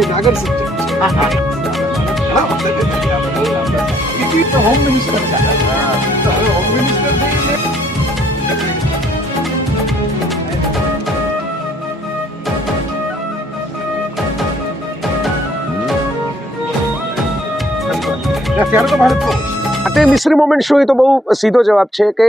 એ નાગર સજ્જન છે, home minister છે. હોમ મિનિસ્ટર ત્યારે તો ભારત તે મિસ્ત્રી મોમેન્ટ શું? એ તો બહુ સીધો જવાબ છે કે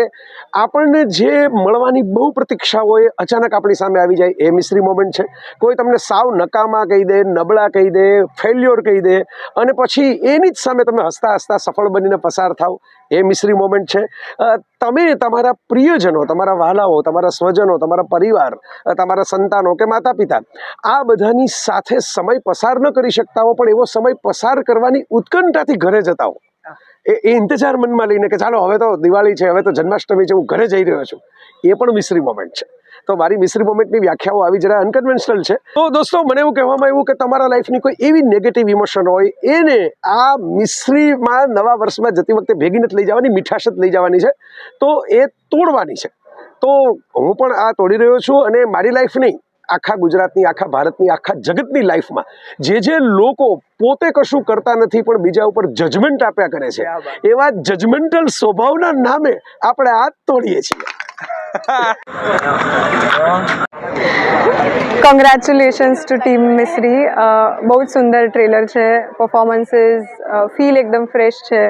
આપણને જે મળવાની બહુ પ્રતીક્ષા હોય અચાનક આપણી સામે આવી જાય એ મિસ્ત્રી મોમેન્ટ છે. કોઈ તમને સાવ નકામા કહી દે, નબળા કહી દે, ફેલ્યોર કહી દે અને પછી એની જ સામે તમે હસતા હસતા સફળ બનીને પસાર થાવ એ મિસ્ત્રી મોમેન્ટ છે. તમે તમારા પ્રિયજનો, તમારા વહાલાઓ, તમારા સ્વજનો, તમારા પરિવાર, તમારા સંતાનો કે માતા પિતા આ બધાની સાથે સમય પસાર ન કરી શકતા હો, પણ એવો સમય પસાર કરવાની ઉત્કંઠાથી ઘરે જતા હો, એ ઇંતજાર મનમાં લઈને કે ચાલો હવે તો દિવાળી છે, હવે તો જન્માષ્ટમી છે, હું ઘરે જઈ રહ્યો છું, એ પણ મિસ્ત્રી મોમેન્ટ છે. તો મારી મિસ્ત્રી મોમેન્ટની વ્યાખ્યાઓ આવી જરા અનકન્વેન્શનલ છે. તો દોસ્તો મને એવું કહેવામાં આવ્યું કે તમારા લાઈફની કોઈ એવી નેગેટિવ ઇમોશન હોય એને આ મિસ્ત્રીમાં નવા વર્ષમાં જતી વખતે ભેગી નથી લઈ જવાની, મીઠાશ જ લઈ જવાની છે, તો એ તોડવાની છે. તો હું પણ આ તોડી રહ્યો છું અને મારી લાઈફ નહીં, આખા ગુજરાતની, આખા ભારતની, આખા જગતની લાઈફમાં જે લોકો પોતે કશું કરતા નથી પણ બીજા ઉપર જજમેન્ટ આપ્યા કરે છે, એવા જજમેન્ટલ સ્વભાવના નામે આપણે આ તોડીએ છીએ. કોંગ્રેચ્યુલેશન્સ ટુ ટીમ મિસ્ત્રી. બહુ જ સુંદર ટ્રેલર છે, પરફોર્મન્સીસ, ફીલ એકદમ ફ્રેશ છે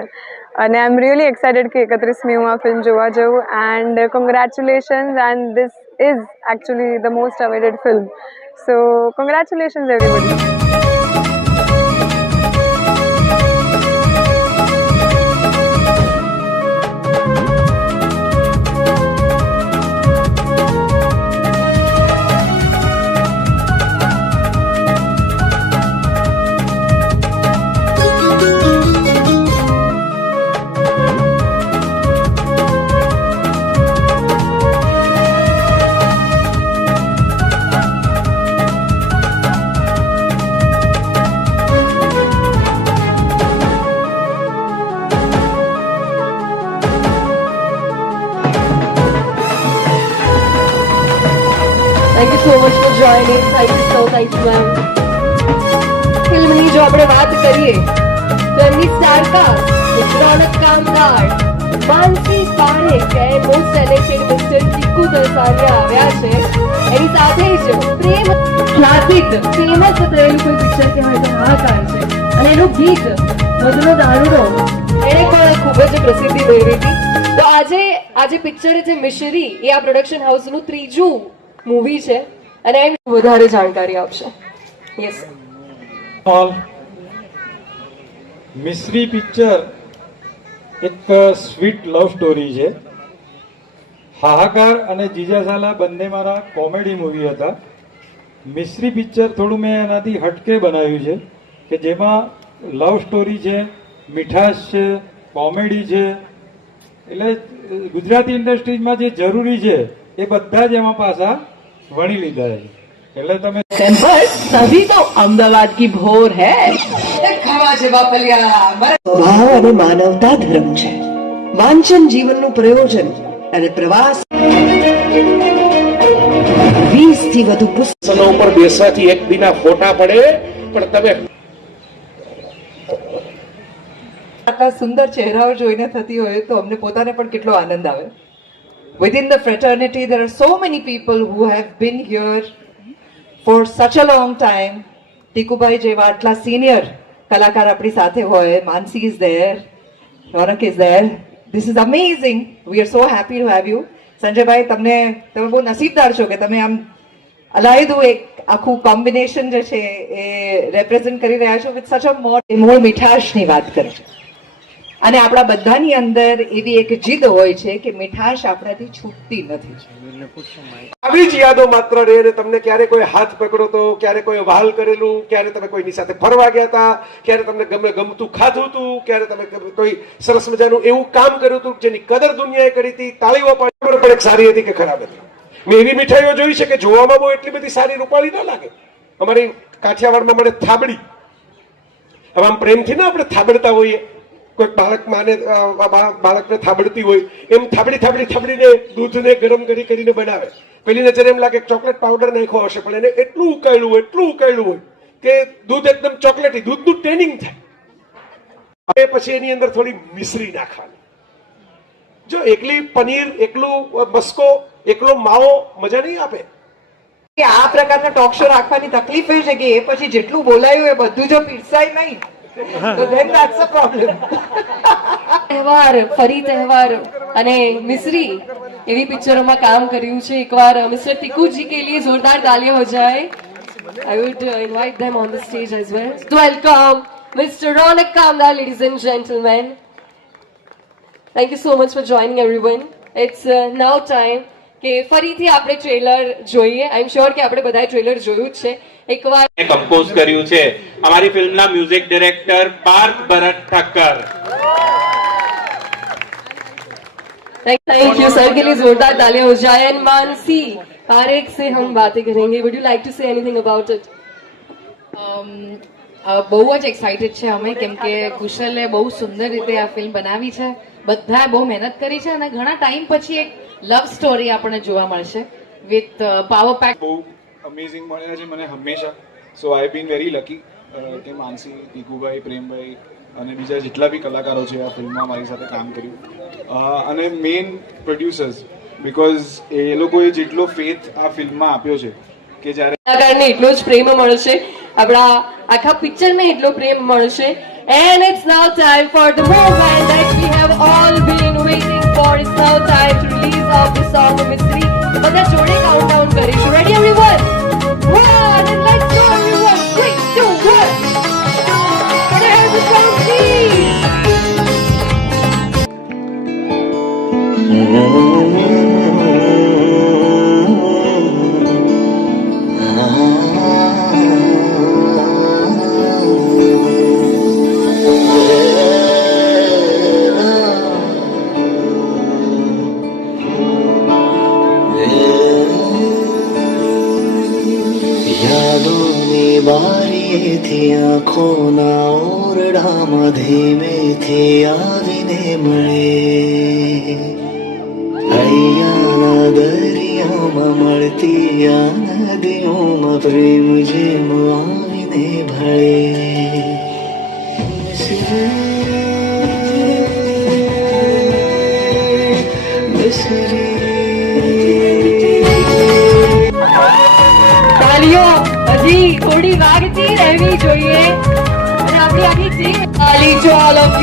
અને આઈ એમ રિયલી એક્સાઇટેડ કે 31મી હું આ ફિલ્મ જોવા જાઉં. And congratulations, and this is actually the most awaited film. So congratulations everybody. Thank you so much for joining. Thank you so much, ma'am. ફિલ્મની જો આપણે વાત કરીએ તો એમની star cast, Raunak Kamdar, Mansi Parekh and most talented mister Tiku Talsania આવ્યા છે. એની સાથે જ પ્રેમ ખ્યાતિત ફેમસ થયેલું કોઈ પિક્ચર કહેવાય તો હાહાકાર છે અને એનું ગીત મધુનો દારૂડો એણે પણ ખૂબ જ પ્રસિદ્ધિ મેળવી હતી. તો આજે પિક્ચર જે મિશરી એ આ પ્રોડક્શન હાઉસનું ત્રીજું મૂવી છે અને એમ વધારે જાણકારી આપશે. યસ ઓલ મિસ્ત્રી પિક્ચર એક સ્વીટ લવ સ્ટોરી છે. હાહાકાર અને જીજાસાલા બંને મારા કોમેડી મૂવી હતા. મિસ્ત્રી પિક્ચર થોડું મેં એનાથી હટકે બનાવ્યું છે કે જેમાં લવ સ્ટોરી છે, મીઠાશ છે, કોમેડી છે. એટલે ગુજરાતી ઇન્ડસ્ટ્રીઝમાં જે જરૂરી છે એ બધા જ એમાં પાછા વણી લીધા છે. એટલે તમે तभी तो अहमदाबाद की भोर है. स्वभाव અને માનવતા ધર્મ છે. વાંચન જીવનનું પ્રયોજન અને પ્રવાસ 20 થી વધુ પુસ્તકો ઉપર બેસવાથી એક બીના ફોટા પડે પણ તમે આટલા સુંદર ચહેરાઓ જોઈને થતી હોય તો અમને પોતાને પણ કેટલો આનંદ આવે. Within the fraternity, there are so many people who have been here for such a long time. Tikubhai જેવા આટલા સિનિયર કલાકાર આપણી સાથે હોય, માનસી is there, Ronak is there. This is amazing. We are so happy to have you. સંજયભાઈ, તમે બહુ નસીબદાર છો કે તમે આમ અલાયદું એક આખું કોમ્બિનેશન જે છે એ રેપ્રેઝન્ટ કરી રહ્યા છો વિથ સચ અ મૂળ મીઠાશની વાત કરે છે. અને આપણા બધાની અંદર એવી એક જીદ હોય છે કે મીઠાશ આપણાથી છૂટતી નથી. આવી જ યાદો માત્ર રહે અને તમને ક્યારે કોઈ હાથ પકડો તો, ક્યારે કોઈ વહાલ કરેલું, ક્યારે તમે કોઈની સાથે ફરવા ગયા હતા, ક્યારે તમને ગમતું ખાધું હતું, ક્યારે તમે કોઈ સરસ મજાનું એવું કામ કર્યું હતું જેની કદર દુનિયાએ કરી હતી, તાળીઓ પાડી પણ એક સારી હતી કે ખરાબ હતી. મેં એવી મીઠાઈઓ જોઈ છે કે જોવામાં બહુ એટલી બધી સારી રૂપાળી ન લાગે. અમારી કાઠિયાવાડમાં મળે થાબડી. હવે આમ પ્રેમથી ના આપણે થાબડતા હોઈએ, કોઈ બાળક માને બાળકને થાબડતી હોય એમ થાબડીને દૂધને ગરમ કરીને બનાવે. પેલી નજરે એમ લાગે ચોકલેટ પાવડર નાખ્યો હશે પણ એને એટલું ઉકાળ્યું હોય કે દૂધ એકદમ ચોકલેટી, દૂધનું ટ્રેનિંગ થાય, પછી એની અંદર થોડી મિશ્રી નાખવાની. જો એકલી પનીર, એકલું મસ્કો, એકલો માવો મજા નહીં આપે. કે આ પ્રકારના ટોક શો રાખવાની તકલીફ એ છે કે એ પછી જેટલું બોલાયું એ બધું જો પીરસાય નહીં તો then that's a problem. તહેવાર, ફરી તહેવાર અને મિશ્રી એવી પિક્ચરોમાં કામ કર્યું છે. એકવાર મિસ્ટર તિકુજી કે लिए जोरदार तालियां हो जाए. I would invite them on the stage as well. So welcome Mr. Ronak Kamdar, ladies and gentlemen. Thank you so much for joining everyone. It's now time કે ફરીથી આપણે ટ્રેલર જોઈએ. આઈ એમ શ્યોર કે આપણે બધાએ ટ્રેલર જોયું જ છે. એકવાર કમ્પોઝ કર્યું છે અમારી ફિલ્મના music director Parth Bharat Thakkar. Thank you sir के लिए जोरदार तालियां हो जाए. एंड मानसी पारेख से हम बातें करेंगे. Would you like to say anything about it? બહુ જ એક્સાઇટેડ છે અમે, કેમ કે કુશલે બહુ સુંદર રીતે આ ફિલ્મ બનાવી છે. બધાએ બહુ મહેનત કરી છે અને ઘણા ટાઈમ પછી એક લવ સ્ટોરી આપણને જોવા મળશે વિથ પાવર પેક. બહુ અમેઝિંગ મળ્યા છે મને હંમેશા. સો આઈ બીન વેરી લકી કે માનસી, ટીકુભાઈ, પ્રેમભાઈ અને બીજા જેટલા બી કલાકારો છે આ ફિલ્મમાં મારી સાથે કામ કર્યું, અને મેઇન પ્રોડ્યુસર્સ, બિકોઝ એ લોકોએ જેટલો ફેથ આ ફિલ્મમાં આપ્યો છે કે જ્યારે કલાકારને એટલો જ પ્રેમ મળશે, આપણા આખા પિક્ચરને એટલો પ્રેમ મળશે. And it's now time for the moment that we have all been waiting for. It's now time to release of the song of Mistri. બધા જોડે કાઉન્ટડાઉન કરીશું. Ready everyone? One, and let's go everyone. 3, 2, 1. Can I have the sound please? બારીએ થી આંખોના ઓરડામાં ધીમેથી આવીને મળે, હૈયાના દરિયામાં મળતી આ નદીઓમાં પ્રેમ જેમ આવીને ભળે. તાલીઓ હજી થોડી વાગતી રહેવી જોઈએ અને આપણી આખી ટીમ તાલી to all of